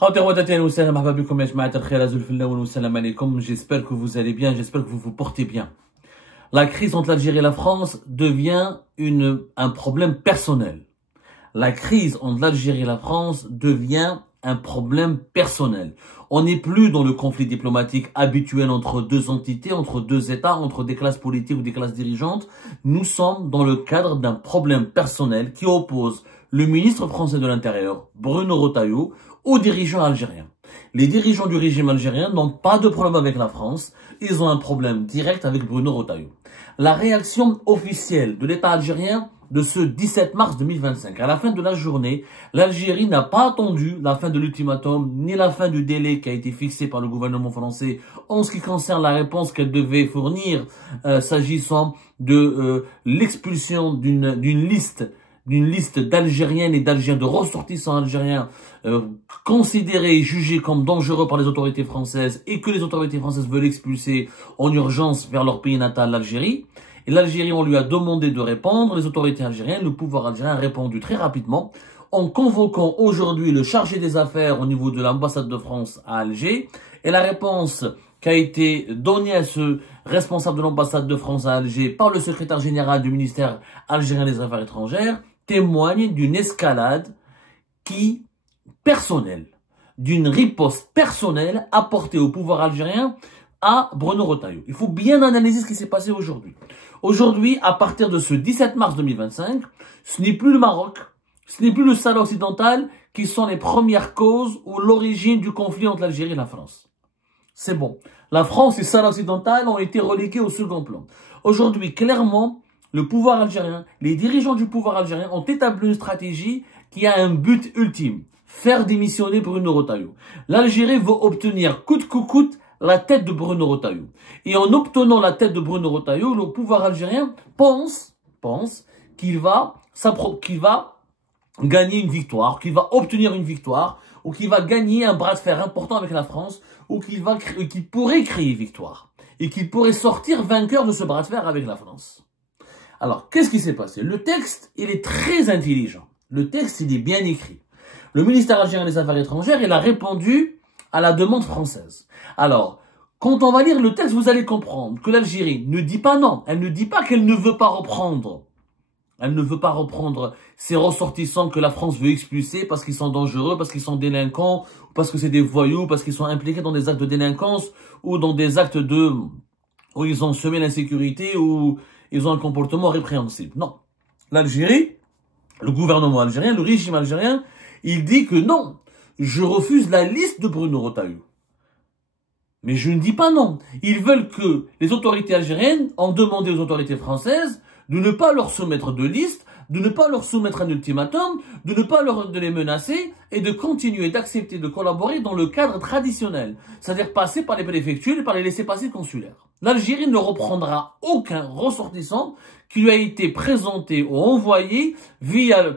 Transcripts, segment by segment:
J'espère que vous allez bien, j'espère que vous vous portez bien. La crise entre l'Algérie et la France devient un problème personnel. La crise entre l'Algérie et la France devient un problème personnel. On n'est plus dans le conflit diplomatique habituel entre deux entités, entre deux États, entre des classes politiques ou des classes dirigeantes. Nous sommes dans le cadre d'un problème personnel qui oppose le ministre français de l'Intérieur, Bruno Retailleau, aux dirigeants algériens. Les dirigeants du régime algérien n'ont pas de problème avec la France, ils ont un problème direct avec Bruno Retailleau. La réaction officielle de l'État algérien de ce 17 mars 2025, à la fin de la journée, l'Algérie n'a pas attendu la fin de l'ultimatum, ni la fin du délai qui a été fixé par le gouvernement français en ce qui concerne la réponse qu'elle devait fournir s'agissant de l'expulsion d'une liste d'Algériennes et d'Algériens, de ressortissants algériens considérés et jugés comme dangereux par les autorités françaises et que les autorités françaises veulent expulser en urgence vers leur pays natal, l'Algérie. Et l'Algérie, on lui a demandé de répondre. Les autorités algériennes, le pouvoir algérien a répondu très rapidement en convoquant aujourd'hui le chargé des affaires au niveau de l'ambassade de France à Alger. Et la réponse qui a été donnée à ce responsable de l'ambassade de France à Alger par le secrétaire général du ministère algérien des Affaires étrangères témoigne d'une escalade personnelle, d'une riposte personnelle apportée au pouvoir algérien à Bruno Retailleau. Il faut bien analyser ce qui s'est passé aujourd'hui. Aujourd'hui, à partir de ce 17 mars 2025, ce n'est plus le Maroc, ce n'est plus le Sahara occidental qui sont les premières causes ou l'origine du conflit entre l'Algérie et la France. C'est bon. La France et le Sahara occidental ont été relégués au second plan. Aujourd'hui, clairement, le pouvoir algérien, les dirigeants du pouvoir algérien ont établi une stratégie qui a un but ultime. Faire démissionner Bruno Retailleau. L'Algérie veut obtenir coûte que coûte la tête de Bruno Retailleau. Et en obtenant la tête de Bruno Retailleau, le pouvoir algérien pense qu'il va gagner une victoire, qu'il va obtenir une victoire, ou qu'il va gagner un bras de fer important avec la France, ou qu'il pourrait créer victoire. Et qu'il pourrait sortir vainqueur de ce bras de fer avec la France. Alors, qu'est-ce qui s'est passé? Le texte, il est très intelligent. Le texte, il est bien écrit. Le ministère algérien des Affaires étrangères, il a répondu à la demande française. Alors, quand on va lire le texte, vous allez comprendre que l'Algérie ne dit pas non. Elle ne dit pas qu'elle ne veut pas reprendre. Elle ne veut pas reprendre ces ressortissants que la France veut expulser parce qu'ils sont dangereux, parce qu'ils sont délinquants, parce que c'est des voyous, parce qu'ils sont impliqués dans des actes de délinquance ou dans des actes où ils ont semé l'insécurité ou ils ont un comportement répréhensible. Non. L'Algérie, le gouvernement algérien, le régime algérien, il dit que non, je refuse la liste de Bruno Retailleau. Mais je ne dis pas non. Ils veulent que les autorités algériennes ont demandé aux autorités françaises de ne pas leur soumettre de liste, de ne pas leur soumettre un ultimatum, de ne pas de les menacer et de continuer d'accepter de collaborer dans le cadre traditionnel. C'est-à-dire passer par les préfectures et par les laissez-passer consulaires. L'Algérie ne reprendra aucun ressortissant qui lui a été présenté ou envoyé dans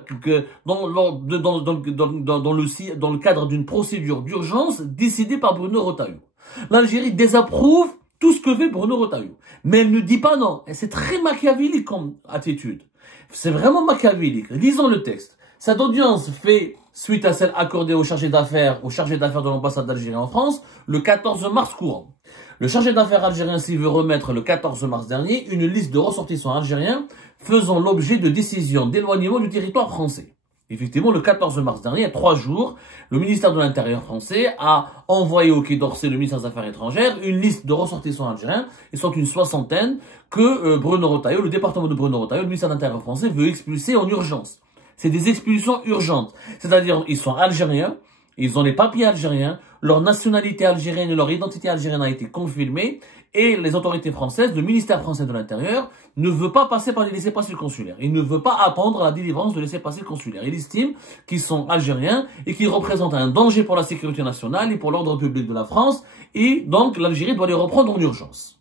le cadre d'une procédure d'urgence décidée par Bruno Retailleau. L'Algérie désapprouve tout ce que fait Bruno Retailleau. Mais elle ne dit pas non. Et c'est très machiavélique comme attitude. C'est vraiment machiavélique. Lisons le texte. Cette audience fait suite à celle accordée au chargé d'affaires de l'ambassade d'Algérie en France le 14 mars courant. Le chargé d'affaires algérien s'y veut remettre le 14 mars dernier une liste de ressortissants algériens faisant l'objet de décisions d'éloignement du territoire français. Effectivement, le 14 mars dernier, il y a 3 jours, le ministère de l'Intérieur français a envoyé au Quai d'Orsay, le ministère des Affaires étrangères, une liste de ressortissants algériens. Ils sont une soixantaine que Bruno Retailleau, le département de Bruno Retailleau, le ministère de l'Intérieur français veut expulser en urgence. C'est des expulsions urgentes. C'est-à-dire, ils sont algériens, ils ont les papiers algériens, leur nationalité algérienne et leur identité algérienne a été confirmée, et les autorités françaises, le ministère français de l'Intérieur, ne veut pas passer par les laissez-passer consulaires. Il ne veut pas attendre la délivrance de laissez-passer consulaires. Il estime qu'ils sont algériens et qu'ils représentent un danger pour la sécurité nationale et pour l'ordre public de la France, et donc l'Algérie doit les reprendre en urgence.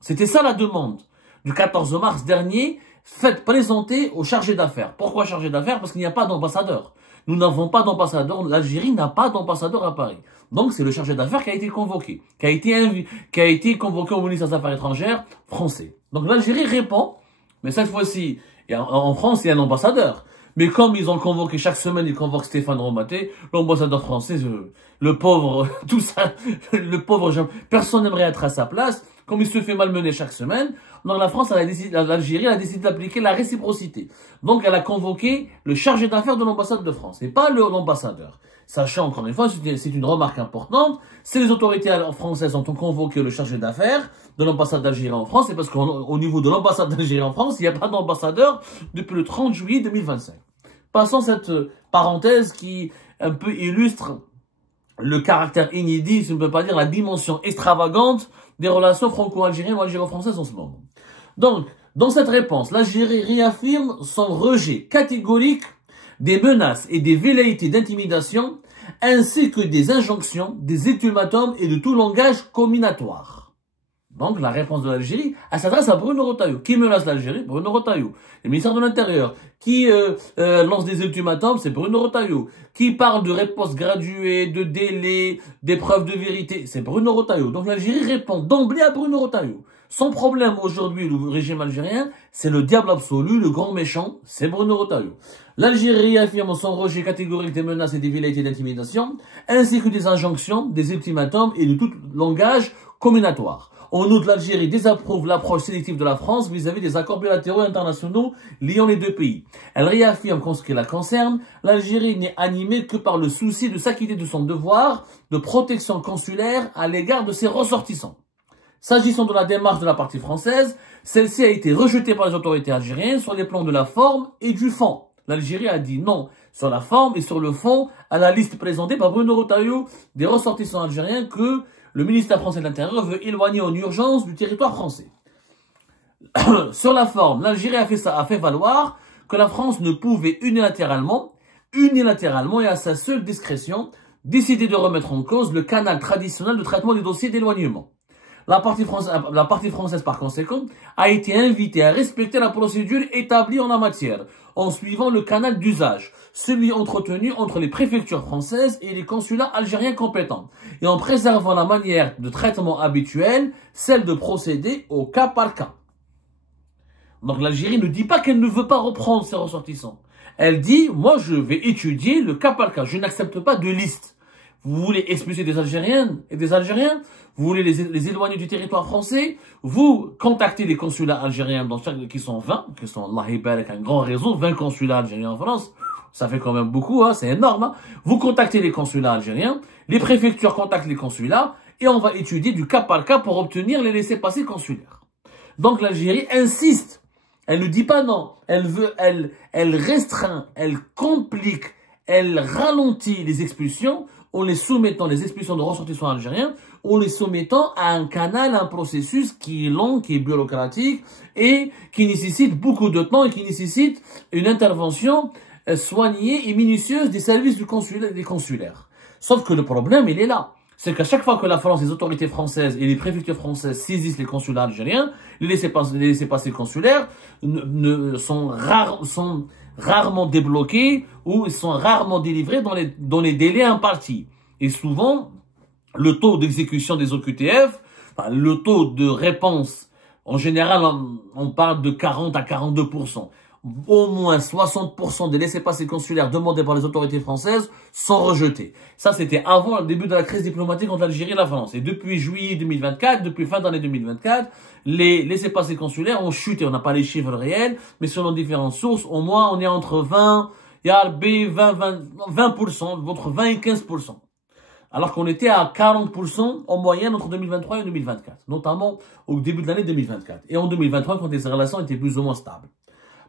C'était ça la demande du 14 mars dernier, présentée au chargé d'affaires. Pourquoi chargé d'affaires? Parce qu'il n'y a pas d'ambassadeur. Nous n'avons pas d'ambassadeur, l'Algérie n'a pas d'ambassadeur à Paris. Donc c'est le chargé d'affaires qui a été convoqué, qui a été convoqué au ministère des Affaires étrangères français. Donc l'Algérie répond, mais cette fois-ci, en France, il y a un ambassadeur. Mais comme ils ont convoqué chaque semaine, ils convoquent Stéphane Romaté, l'ambassadeur français, le pauvre, tout ça, le pauvre, personne n'aimerait être à sa place. Comme il se fait malmener chaque semaine, donc la France, l'Algérie a décidé d'appliquer la réciprocité. Donc elle a convoqué le chargé d'affaires de l'ambassade de France, et pas l'ambassadeur. Sachant, encore une fois, c'est une remarque importante, si les autorités françaises ont convoqué le chargé d'affaires de l'ambassade d'Algérie en France, c'est parce qu'au niveau de l'ambassade d'Algérie en France, il n'y a pas d'ambassadeur depuis le 30 juillet 2025. Passons cette parenthèse qui un peu illustre le caractère inédit, si on ne peut pas dire la dimension extravagante des relations franco-algériennes ou algéro-françaises en ce moment. Donc, dans cette réponse, l'Algérie réaffirme son rejet catégorique des menaces et des velléités d'intimidation, ainsi que des injonctions, des ultimatums et de tout langage comminatoire. Donc, la réponse de l'Algérie, elle s'adresse à Bruno Retailleau. Qui menace l'Algérie? Bruno Retailleau. Le ministère de l'Intérieur. Qui lance des ultimatums? C'est Bruno Retailleau. Qui parle de réponse graduée, de délai, d'épreuves de vérité? C'est Bruno Retailleau. Donc, l'Algérie répond d'emblée à Bruno Retailleau. Son problème aujourd'hui, le régime algérien, c'est le diable absolu, le grand méchant, c'est Bruno Retailleau. L'Algérie affirme son rejet catégorique des menaces et des velléités d'intimidation, ainsi que des injonctions, des ultimatums et de tout langage comminatoire. En outre, l'Algérie désapprouve l'approche sélective de la France vis-à-vis des accords bilatéraux internationaux liant les deux pays. Elle réaffirme qu'en ce qui la concerne, l'Algérie n'est animée que par le souci de s'acquitter de son devoir de protection consulaire à l'égard de ses ressortissants. S'agissant de la démarche de la partie française, celle-ci a été rejetée par les autorités algériennes sur les plans de la forme et du fond. L'Algérie a dit non sur la forme et sur le fond à la liste présentée par Bruno Retailleau des ressortissants algériens que le ministère français de l'Intérieur veut éloigner en urgence du territoire français. Sur la forme, l'Algérie a fait valoir que la France ne pouvait unilatéralement et à sa seule discrétion, décider de remettre en cause le canal traditionnel de traitement des dossiers d'éloignement. La partie française, par conséquent, a été invitée à respecter la procédure établie en la matière, en suivant le canal d'usage, celui entretenu entre les préfectures françaises et les consulats algériens compétents, et en préservant la manière de traitement habituelle, celle de procéder au cas par cas. Donc l'Algérie ne dit pas qu'elle ne veut pas reprendre ses ressortissants. Elle dit, moi je vais étudier le cas par cas, je n'accepte pas de liste. Vous voulez expulser des Algériennes et des Algériens? Vous voulez les éloigner du territoire français? Vous contactez les consulats algériens qui sont 20, qui sont, Allah avec un grand réseau, 20 consulats algériens en France. Ça fait quand même beaucoup, hein, c'est énorme. Hein. Vous contactez les consulats algériens, les préfectures contactent les consulats, et on va étudier du cas par cas pour obtenir les laissez-passer consulaires. Donc l'Algérie insiste. Elle ne dit pas non. Elle restreint, elle complique, elle ralentit les expulsions en les soumettant, les expulsions de ressortissants algériens, en les soumettant à un canal, un processus qui est long, qui est bureaucratique et qui nécessite beaucoup de temps et qui nécessite une intervention soignée et minutieuse des services des consulaires. Sauf que le problème, il est là. C'est qu'à chaque fois que la France, les autorités françaises et les préfectures françaises saisissent les consulats algériens, les laissez-passer consulaires sont rarement débloqués ou sont rarement délivrés dans les délais impartis. Et souvent, le taux d'exécution des OQTF, le taux de réponse, en général, on parle de 40 à 42%. Au moins 60% des laissez-passer consulaires demandés par les autorités françaises sont rejetés. Ça, c'était avant le début de la crise diplomatique entre l'Algérie et la France. Et depuis juillet 2024, depuis fin d'année 2024, les laissez-passer consulaires ont chuté. On n'a pas les chiffres réels, mais selon différentes sources, au moins, on est entre 20, 20%, entre 20 et 15%. Alors qu'on était à 40% en moyenne entre 2023 et 2024, notamment au début de l'année 2024. Et en 2023, quand les relations étaient plus ou moins stables.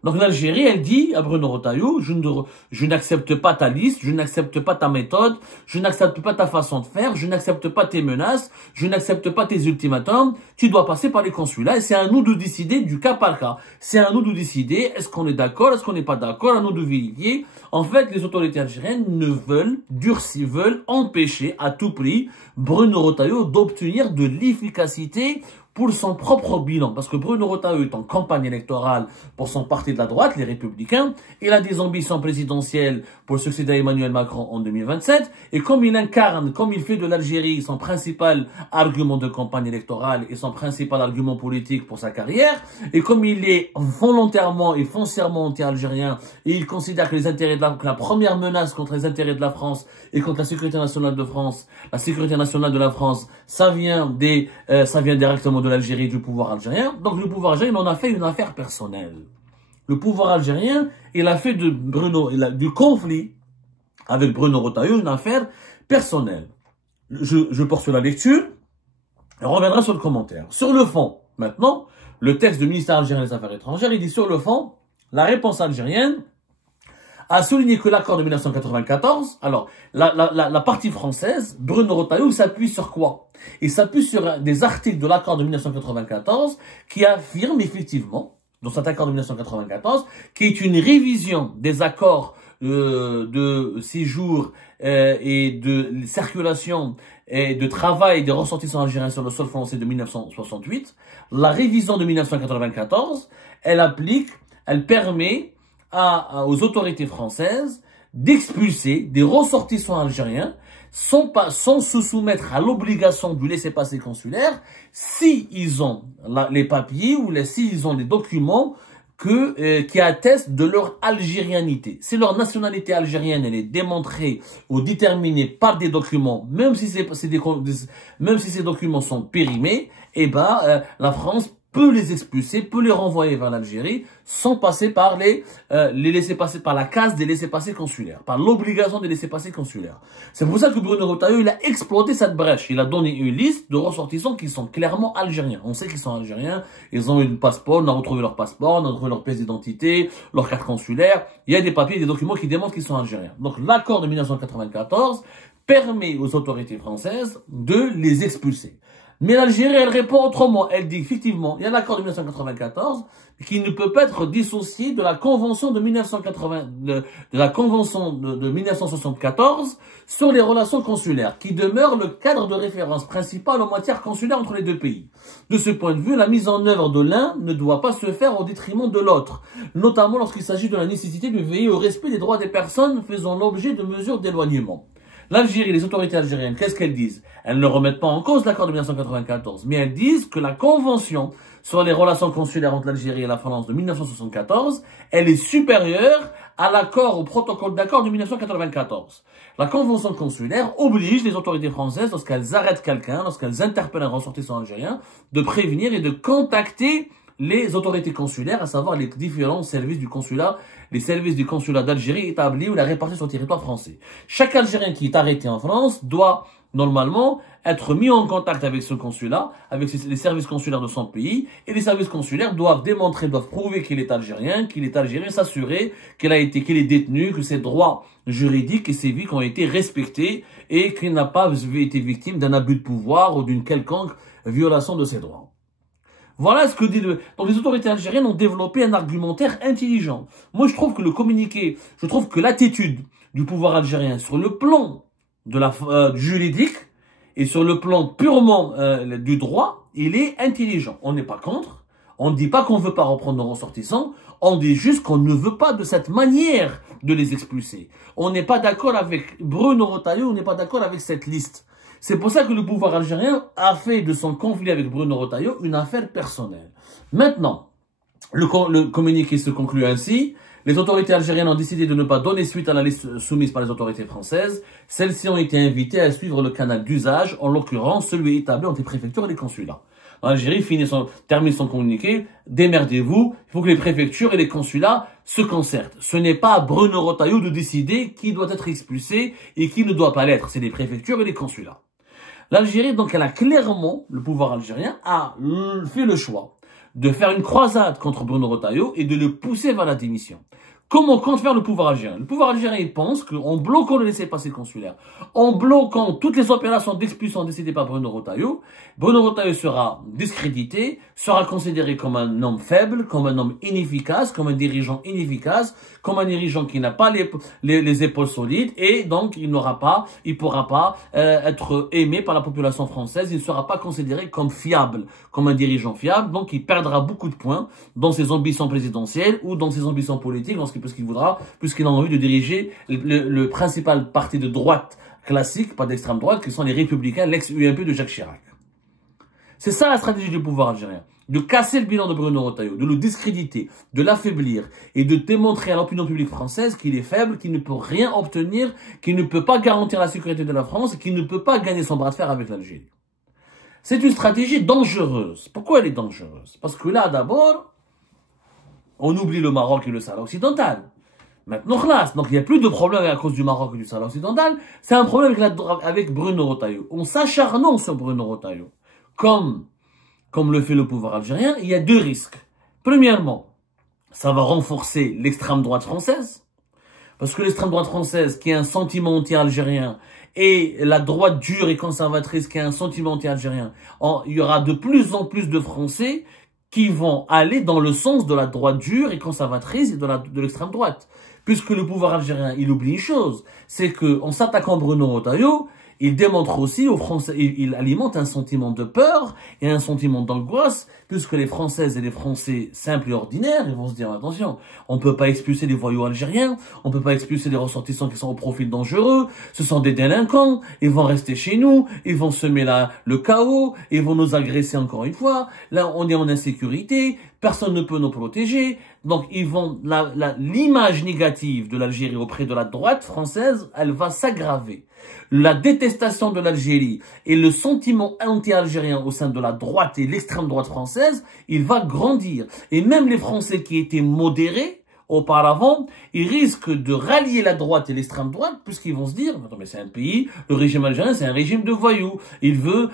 Donc l'Algérie, elle dit à Bruno Retailleau, je n'accepte pas ta liste, je n'accepte pas ta méthode, je n'accepte pas ta façon de faire, je n'accepte pas tes menaces, je n'accepte pas tes ultimatums, tu dois passer par les consulats et c'est à nous de décider du cas par cas. C'est à nous de décider, est-ce qu'on est d'accord, est-ce qu'on n'est pas d'accord, à nous de vérifier. En fait, les autorités algériennes veulent empêcher à tout prix Bruno Retailleau d'obtenir de l'efficacité pour son propre bilan, parce que Bruno Retailleau est en campagne électorale pour son parti de la droite, les Républicains. Il a des ambitions présidentielles pour succéder à Emmanuel Macron en 2027. Et comme il incarne, comme il fait de l'Algérie son principal argument de campagne électorale et son principal argument politique pour sa carrière, et comme il est volontairement et foncièrement anti-algérien, et il considère que que la première menace contre les intérêts de la France et contre la sécurité nationale de France, la sécurité nationale de la France, ça vient directement de l'Algérie, du pouvoir algérien. Donc le pouvoir algérien, il en a fait une affaire personnelle. Le pouvoir algérien, il a fait du conflit avec Bruno Retailleau une affaire personnelle. Je poursuis la lecture et on reviendra sur le commentaire. Sur le fond, maintenant, le texte du ministère algérien des Affaires étrangères, il dit sur le fond, la réponse algérienne a souligné que l'accord de 1994, alors, la partie française, Bruno Retailleau, s'appuie sur quoi? Il s'appuie sur des articles de l'accord de 1994 qui affirment effectivement, dans cet accord de 1994, qui est une révision des accords de séjour et de circulation et de travail des ressortissants algériens sur le sol français de 1968. La révision de 1994, elle permet aux autorités françaises d'expulser des ressortissants algériens sans se soumettre à l'obligation du laissez-passer consulaire si ils ont les papiers ou s'ils ont des documents qui attestent de leur algérianité. Si leur nationalité algérienne elle est démontrée ou déterminée par des documents, même si ces documents sont périmés, eh ben la France peut les expulser, peut les renvoyer vers l'Algérie sans passer par les laissez-passer, par la case des laissez-passer consulaires, par l'obligation des laissez-passer consulaires. C'est pour ça que Bruno Retailleau, il a exploité cette brèche. Il a donné une liste de ressortissants qui sont clairement algériens. On sait qu'ils sont algériens, ils ont eu un passeport, on a retrouvé leur passeport, on a retrouvé leur pièce d'identité, leur carte consulaire. Il y a des papiers et des documents qui démontrent qu'ils sont algériens. Donc l'accord de 1994 permet aux autorités françaises de les expulser. Mais l'Algérie, elle répond autrement. Elle dit effectivement, il y a l'accord de 1994 qui ne peut pas être dissocié de la convention de 1974 sur les relations consulaires, qui demeure le cadre de référence principal en matière consulaire entre les deux pays. De ce point de vue, la mise en œuvre de l'un ne doit pas se faire au détriment de l'autre, notamment lorsqu'il s'agit de la nécessité de veiller au respect des droits des personnes faisant l'objet de mesures d'éloignement. L'Algérie, les autorités algériennes, qu'est-ce qu'elles disent? Elles ne remettent pas en cause l'accord de 1994, mais elles disent que la convention sur les relations consulaires entre l'Algérie et la France de 1974, elle est supérieure à l'accord, au protocole d'accord de 1994. La convention consulaire oblige les autorités françaises, lorsqu'elles arrêtent quelqu'un, lorsqu'elles interpellent un ressortissant algérien, de prévenir et de contacter les autorités consulaires, à savoir les différents services du consulat, les services du consulat d'Algérie établis ou la répartis sur le territoire français. Chaque Algérien qui est arrêté en France doit normalement être mis en contact avec ce consulat, avec les services consulaires de son pays, et les services consulaires doivent prouver qu'il est algérien, s'assurer qu'il est détenu, que ses droits juridiques et ses vies ont été respectés et qu'il n'a pas été victime d'un abus de pouvoir ou d'une quelconque violation de ses droits. Voilà ce que dit Donc les autorités algériennes ont développé un argumentaire intelligent. Moi, je trouve que le communiqué, je trouve que l'attitude du pouvoir algérien sur le plan de juridique et sur le plan purement du droit, il est intelligent. On n'est pas contre. On ne dit pas qu'on ne veut pas reprendre nos ressortissants. On dit juste qu'on ne veut pas de cette manière de les expulser. On n'est pas d'accord avec Bruno Retailleau, on n'est pas d'accord avec cette liste. C'est pour ça que le pouvoir algérien a fait de son conflit avec Bruno Retailleau une affaire personnelle. Maintenant, le communiqué se conclut ainsi. Les autorités algériennes ont décidé de ne pas donner suite à la liste soumise par les autorités françaises. Celles-ci ont été invitées à suivre le canal d'usage, en l'occurrence celui établi entre les préfectures et les consulats. L'Algérie termine son communiqué. Démerdez-vous, il faut que les préfectures et les consulats se concertent. Ce n'est pas à Bruno Retailleau de décider qui doit être expulsé et qui ne doit pas l'être. C'est les préfectures et les consulats. L'Algérie, donc, le pouvoir algérien a fait le choix de faire une croisade contre Bruno Retailleau et de le pousser vers la démission. Comment compte faire le pouvoir algérien? Le pouvoir algérien, il pense qu'en bloquant le laissez-passer consulaire, en bloquant toutes les opérations d'expulsion décidées par Bruno Retailleau sera discrédité, sera considéré comme un homme faible, comme un homme inefficace, comme un dirigeant inefficace, comme un dirigeant qui n'a pas les épaules solides, et donc il pourra pas être aimé par la population française, il ne sera pas considéré comme fiable, comme un dirigeant fiable, donc il perdra beaucoup de points dans ses ambitions présidentielles ou dans ses ambitions politiques, parce qu'il voudra, puisqu'il a envie de diriger le principal parti de droite classique, pas d'extrême droite, qui sont les Républicains, l'ex-UMP de Jacques Chirac. C'est ça la stratégie du pouvoir algérien. De casser le bilan de Bruno Retailleau, de le discréditer, de l'affaiblir et de démontrer à l'opinion publique française qu'il est faible, qu'il ne peut rien obtenir, qu'il ne peut pas garantir la sécurité de la France et qu'il ne peut pas gagner son bras de fer avec l'Algérie. C'est une stratégie dangereuse. Pourquoi elle est dangereuse? Parce que là, d'abord, on oublie le Maroc et le Sahara occidental. Maintenant, donc il n'y a plus de problème à cause du Maroc et du Sahara occidental. C'est un problème avec Bruno Retailleau. En s'acharnant sur Bruno Retailleau, comme le fait le pouvoir algérien, il y a deux risques. Premièrement, ça va renforcer l'extrême droite française. Parce que l'extrême droite française, qui a un sentiment anti-algérien, et la droite dure et conservatrice, qui a un sentiment anti-algérien, il y aura de plus en plus de Français qui vont aller dans le sens de la droite dure et conservatrice et de l'extrême droite. Puisque le pouvoir algérien, il oublie une chose, c'est que en s'attaquant à Bruno Retailleau, il démontre aussi aux Français, il alimente un sentiment de peur et un sentiment d'angoisse, puisque les Françaises et les Français simples et ordinaires, ils vont se dire, attention, on peut pas expulser les voyous algériens, on peut pas expulser les ressortissants qui sont au profil dangereux, ce sont des délinquants, ils vont rester chez nous, ils vont semer le chaos, ils vont nous agresser encore une fois, là on est en insécurité, personne ne peut nous protéger, donc ils vont, l'image négative de l'Algérie auprès de la droite française, elle va s'aggraver. La détestation de l'Algérie et le sentiment anti-algérien au sein de la droite et l'extrême droite française, il va grandir. Et même les Français qui étaient modérés auparavant, ils risquent de rallier la droite et l'extrême droite, puisqu'ils vont se dire, attends, mais c'est un pays, le régime algérien, c'est un régime de voyous. Il veut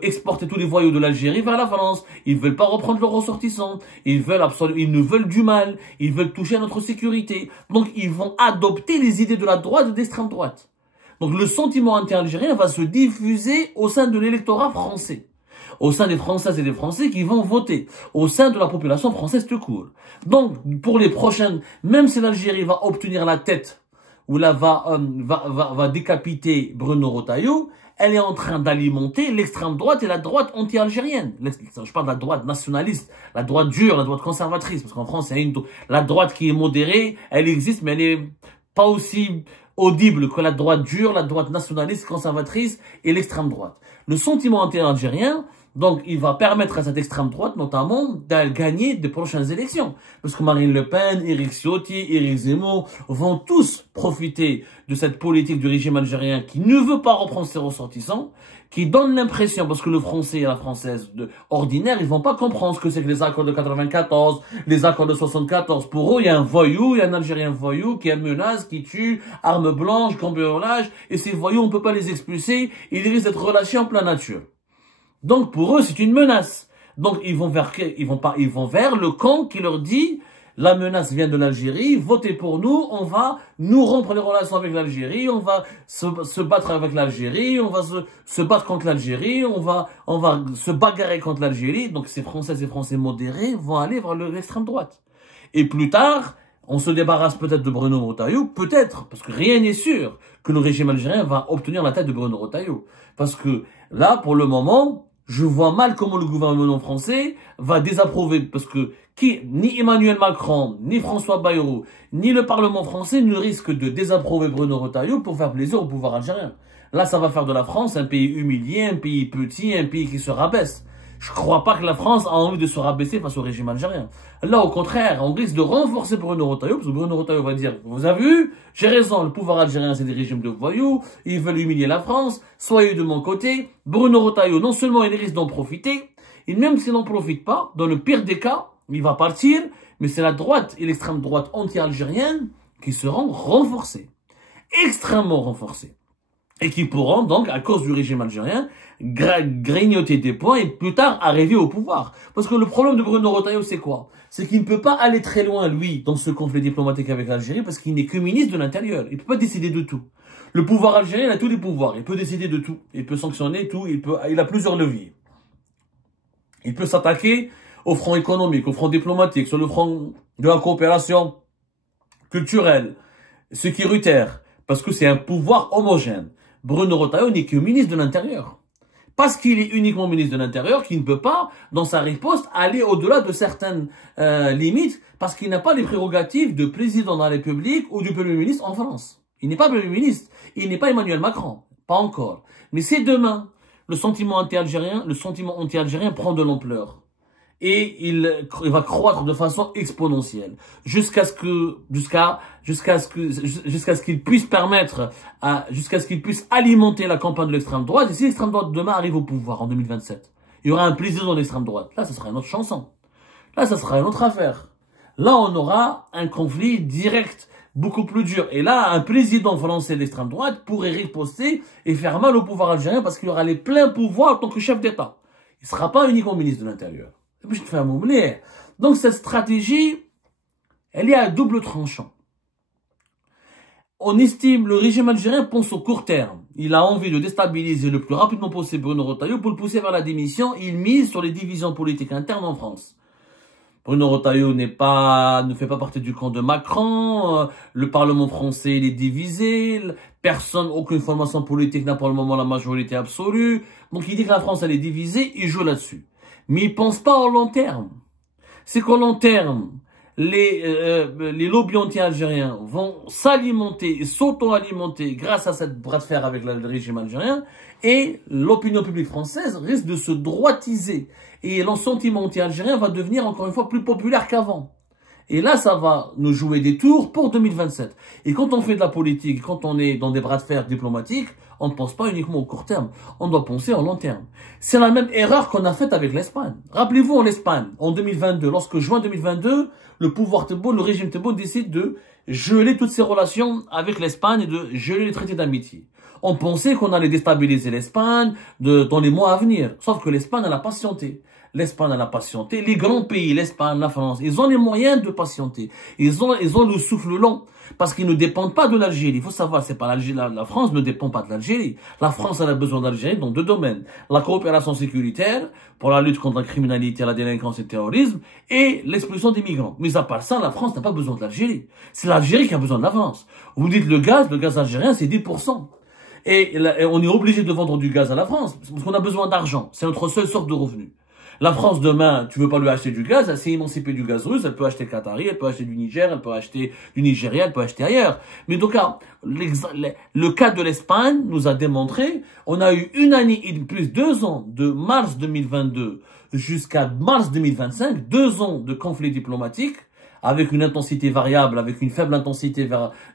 exporter tous les voyous de l'Algérie vers la France. Ils veulent pas reprendre leurs ressortissants. Ils nous veulent du mal. Ils veulent toucher à notre sécurité. Donc, ils vont adopter les idées de la droite et de l'extrême droite. Donc le sentiment anti-algérien va se diffuser au sein de l'électorat français, au sein des Françaises et des Français qui vont voter, au sein de la population française tout court. Donc pour les prochaines, même si l'Algérie va obtenir la tête ou va décapiter Bruno Retailleau, elle est en train d'alimenter l'extrême droite et la droite anti-algérienne. Je parle de la droite nationaliste, la droite dure, la droite conservatrice, parce qu'en France, la droite qui est modérée, elle existe, mais elle est pas aussi audible que la droite dure, la droite nationaliste, conservatrice et l'extrême droite. Le sentiment anti-algérien, donc, il va permettre à cette extrême droite, notamment, de gagner des prochaines élections. Parce que Marine Le Pen, Éric Ciotti, Éric Zemmour vont tous profiter de cette politique du régime algérien qui ne veut pas reprendre ses ressortissants, qui donne l'impression, parce que le Français et la Française ordinaire, ils vont pas comprendre ce que c'est que les accords de 94, les accords de 74. Pour eux, il y a un voyou, il y a un Algérien voyou qui menace, qui tue, armes blanches, cambriolage, et ces voyous, on peut pas les expulser, ils risquent d'être relâchés en pleine nature. Donc pour eux, c'est une menace. Donc ils vont vers le camp qui leur dit la menace vient de l'Algérie, votez pour nous, on va nous rompre les relations avec l'Algérie, on va se battre avec l'Algérie, on va se battre contre l'Algérie, on va se bagarrer contre l'Algérie. Donc ces Français et Français modérés vont aller vers l'extrême droite. Et plus tard, on se débarrasse peut-être de Bruno Retailleau, peut-être, parce que rien n'est sûr que le régime algérien va obtenir la tête de Bruno Retailleau. Parce que là, pour le moment, je vois mal comment le gouvernement français va désapprouver, parce que ni Emmanuel Macron, ni François Bayrou, ni le Parlement français ne risquent de désapprouver Bruno Retailleau pour faire plaisir au pouvoir algérien. Là, ça va faire de la France un pays humilié, un pays petit, un pays qui se rabaisse. Je crois pas que la France a envie de se rabaisser face au régime algérien. Là, au contraire, on risque de renforcer Bruno Retailleau, parce que Bruno Retailleau va dire, vous avez vu, j'ai raison, le pouvoir algérien, c'est des régimes de voyous, ils veulent humilier la France, soyez de mon côté. Bruno Retailleau, non seulement il risque d'en profiter, et même s'il n'en profite pas, dans le pire des cas, il va partir, mais c'est la droite et l'extrême droite anti-algérienne qui seront renforcées. Extrêmement renforcées. et qui pourront donc, à cause du régime algérien, grignoter des points et plus tard arriver au pouvoir. Parce que le problème de Bruno Retailleau, c'est quoi? C'est qu'il ne peut pas aller très loin, lui, dans ce conflit diplomatique avec l'Algérie, parce qu'il n'est que ministre de l'Intérieur. Il ne peut pas décider de tout. Le pouvoir algérien, il a tous les pouvoirs. Il peut décider de tout. Il peut sanctionner tout. Il a plusieurs leviers. Il peut s'attaquer au front économique, au front diplomatique, sur le front de la coopération culturelle, sécuritaire, parce que c'est un pouvoir homogène. Bruno Retailleau n'est que ministre de l'Intérieur. Parce qu'il est uniquement ministre de l'Intérieur, qu'il ne peut pas, dans sa riposte, aller au-delà de certaines limites, parce qu'il n'a pas les prérogatives de président de la République ou du Premier ministre en France. Il n'est pas Premier ministre, il n'est pas Emmanuel Macron, pas encore. Mais c'est demain, le sentiment anti-algérien prend de l'ampleur. Et il va croître de façon exponentielle jusqu'à ce qu'il puisse jusqu'à ce qu'il puisse alimenter la campagne de l'extrême droite. Et si l'extrême droite demain arrive au pouvoir en 2027, il y aura un président de l'extrême droite. Là, ça sera une autre chanson. Là, ça sera une autre affaire. Là, on aura un conflit direct, beaucoup plus dur. Et là, un président français de l'extrême droite pourrait riposter et faire mal au pouvoir algérien parce qu'il aura les pleins pouvoirs en tant que chef d'État. Il ne sera pas uniquement ministre de l'Intérieur. Donc cette stratégie, elle est à double tranchant. On estime, le régime algérien pense au court terme. Il a envie de déstabiliser le plus rapidement possible Bruno Retailleau pour le pousser vers la démission. Il mise sur les divisions politiques internes en France. Bruno Retailleau ne fait pas partie du camp de Macron. Le Parlement français il est divisé. Aucune formation politique n'a pour le moment la majorité absolue. Donc il dit que la France elle est divisée. Il joue là-dessus. Mais ils pensent pas au long terme. C'est qu'au long terme, les lobbies anti-algériens vont s'alimenter et s'auto-alimenter grâce à cette bras de fer avec le régime algérien et l'opinion publique française risque de se droitiser et le sentiment anti-algérien va devenir encore une fois plus populaire qu'avant. Et là, ça va nous jouer des tours pour 2027. Et quand on fait de la politique, quand on est dans des bras de fer diplomatiques, on ne pense pas uniquement au court terme. On doit penser au long terme. C'est la même erreur qu'on a faite avec l'Espagne. Rappelez-vous, en Espagne, en 2022, lorsque juin 2022, le régime Tebboune décide de geler toutes ses relations avec l'Espagne et de geler les traités d'amitié. On pensait qu'on allait déstabiliser l'Espagne dans les mois à venir. Sauf que l'Espagne, elle a patienté. L'Espagne, elle a patienté. Les grands pays, l'Espagne, la France, ils ont les moyens de patienter. Ils ont le souffle long. Parce qu'ils ne dépendent pas de l'Algérie. Il faut savoir, c'est pas l'Algérie, la France ne dépend pas de l'Algérie. La France, elle a besoin d'Algérie dans deux domaines. La coopération sécuritaire, pour la lutte contre la criminalité, la délinquance et le terrorisme, et l'expulsion des migrants. Mais à part ça, la France n'a pas besoin de l'Algérie. C'est l'Algérie qui a besoin de la France. Vous dites le gaz algérien, c'est 10%. Et on est obligé de vendre du gaz à la France, parce qu'on a besoin d'argent. C'est notre seule sorte de revenu. La France, demain, tu veux pas lui acheter du gaz, elle s'est émancipée du gaz russe, elle peut acheter Qatari, elle peut acheter du Niger, elle peut acheter du Nigeria, elle peut acheter ailleurs. Mais donc, le cas de l'Espagne nous a démontré, on a eu une année et plus 2 ans, de mars 2022 jusqu'à mars 2025, 2 ans de conflits diplomatiques, avec une intensité variable, avec une faible intensité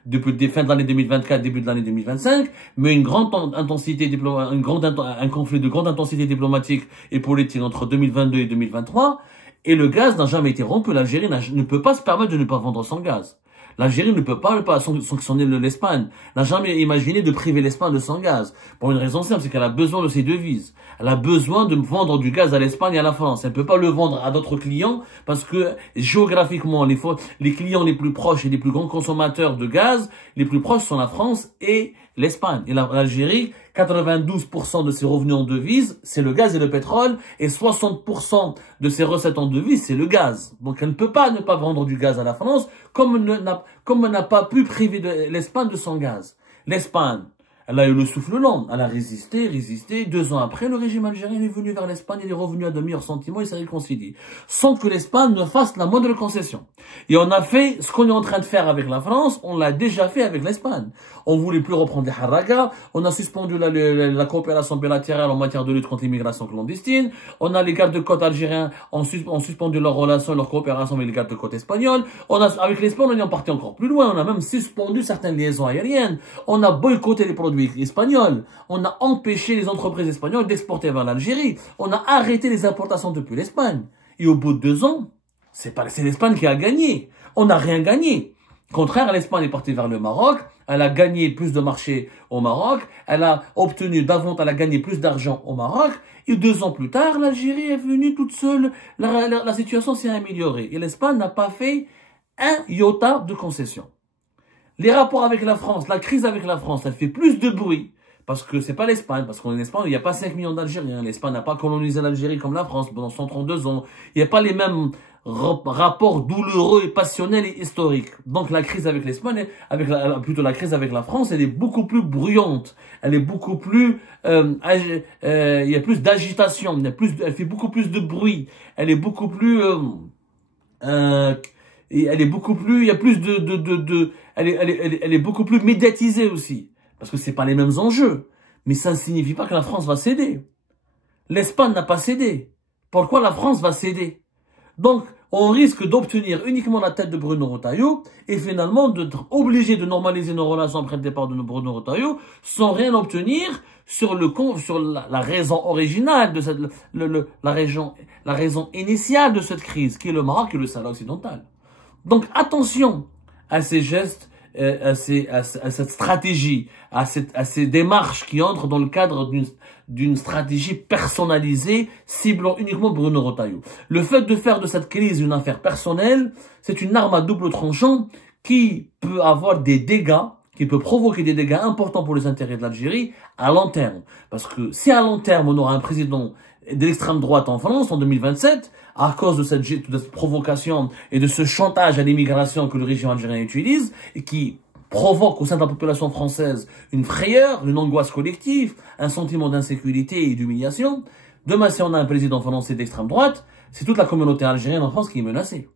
depuis fin de l'année 2024, début de l'année 2025, mais une grande intensité un conflit de grande intensité diplomatique et politique entre 2022 et 2023, et le gaz n'a jamais été rompu. L'Algérie ne peut pas se permettre de ne pas vendre son gaz. L'Algérie ne peut pas sanctionner l'Espagne, n'a jamais imaginé de priver l'Espagne de son gaz. Pour une raison simple, c'est qu'elle a besoin de ses devises. Elle a besoin de vendre du gaz à l'Espagne et à la France. Elle ne peut pas le vendre à d'autres clients parce que géographiquement, les clients les plus proches et les plus grands consommateurs de gaz, les plus proches sont la France et l'Espagne. Et l'Algérie, 92% de ses revenus en devises, c'est le gaz et le pétrole, et 60% de ses recettes en devises, c'est le gaz. Donc elle ne peut pas ne pas vendre du gaz à la France, comme elle n'a pas pu priver l'Espagne de son gaz. L'Espagne, elle a eu le souffle lent, elle a résisté. 2 ans après, le régime algérien est venu vers l'Espagne, il est revenu à de meilleurs sentiments, il s'est réconcilié. Sans que l'Espagne ne fasse la moindre concession. Et on a fait ce qu'on est en train de faire avec la France, on l'a déjà fait avec l'Espagne. On voulait plus reprendre les haragas, on a suspendu la coopération bilatérale en matière de lutte contre l'immigration clandestine, on a les gardes-côtes algériens ont suspendu leur relation et leur coopération avec les gardes-côtes espagnols, avec l'Espagne, on est parti encore plus loin, on a même suspendu certaines liaisons aériennes, on a boycotté les produits espagnols, on a empêché les entreprises espagnoles d'exporter vers l'Algérie, on a arrêté les importations depuis l'Espagne. Et au bout de 2 ans, c'est l'Espagne qui a gagné. On n'a rien gagné. Au contraire, l'Espagne est partie vers le Maroc, elle a gagné plus de marchés au Maroc, elle a obtenu davantage, elle a gagné plus d'argent au Maroc, et 2 ans plus tard, l'Algérie est venue toute seule, la situation s'est améliorée, et l'Espagne n'a pas fait un iota de concession. Les rapports avec la France, la crise avec la France, elle fait plus de bruit, parce que c'est pas l'Espagne, parce qu'en Espagne, il n'y a pas 5 millions d'Algériens, l'Espagne n'a pas colonisé l'Algérie comme la France pendant 132 ans, il n'y a pas les mêmes rapport douloureux et passionnel et historique. Donc la crise avec l'Espagne, plutôt la crise avec la France, elle est beaucoup plus bruyante. Elle est beaucoup plus, il y a plus d'agitation, elle fait beaucoup plus de bruit. Elle est beaucoup plus, et elle est beaucoup plus, il y a plus elle est beaucoup plus médiatisée aussi. Parce que c'est pas les mêmes enjeux. Mais ça ne signifie pas que la France va céder. L'Espagne n'a pas cédé. Pourquoi la France va céder? Donc, on risque d'obtenir uniquement la tête de Bruno Retailleau et finalement d'être obligé de normaliser nos relations après le départ de Bruno Retailleau sans rien obtenir sur la raison originale de cette, la raison initiale de cette crise, qui est le Maroc et le Sahara occidental. Donc, attention à ces gestes, à cette stratégie, à ces démarches qui entrent dans le cadre d'une stratégie personnalisée ciblant uniquement Bruno Retailleau. Le fait de faire de cette crise une affaire personnelle, c'est une arme à double tranchant qui peut avoir des dégâts, qui peut provoquer des dégâts importants pour les intérêts de l'Algérie à long terme. Parce que si à long terme on aura un président de l'extrême droite en France en 2027, à cause de cette provocation et de ce chantage à l'immigration que le régime algérien utilise et qui provoque au sein de la population française une frayeur, une angoisse collective, un sentiment d'insécurité et d'humiliation. Demain, si on a un président français d'extrême droite, c'est toute la communauté algérienne en France qui est menacée.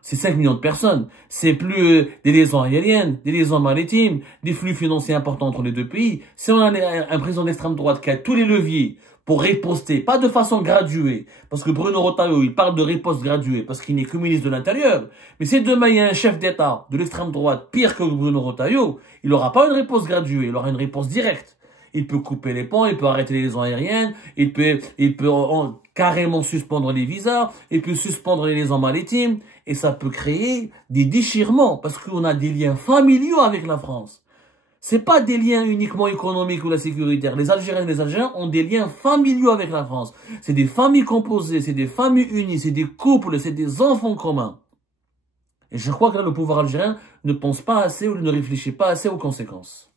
C'est 5 millions de personnes. C'est plus des liaisons aériennes, des liaisons maritimes, des flux financiers importants entre les deux pays. Si on a un président d'extrême droite qui a tous les leviers pour riposter, pas de façon graduée, parce que Bruno Retailleau, il parle de riposte graduée, parce qu'il n'est que ministre de l'Intérieur. Mais si demain il y a un chef d'État de l'extrême droite pire que Bruno Retailleau, il n'aura pas une riposte graduée, il aura une riposte directe. Il peut couper les ponts, il peut arrêter les liaisons aériennes, il peut carrément suspendre les visas, il peut suspendre les liaisons maritimes, et ça peut créer des déchirements, parce qu'on a des liens familiaux avec la France. C'est pas des liens uniquement économiques ou la sécuritaire. Les Algériennes et les Algériens ont des liens familiaux avec la France. C'est des familles composées, c'est des familles unies, c'est des couples, c'est des enfants communs. Et je crois que là, le pouvoir algérien ne pense pas assez ou ne réfléchit pas assez aux conséquences.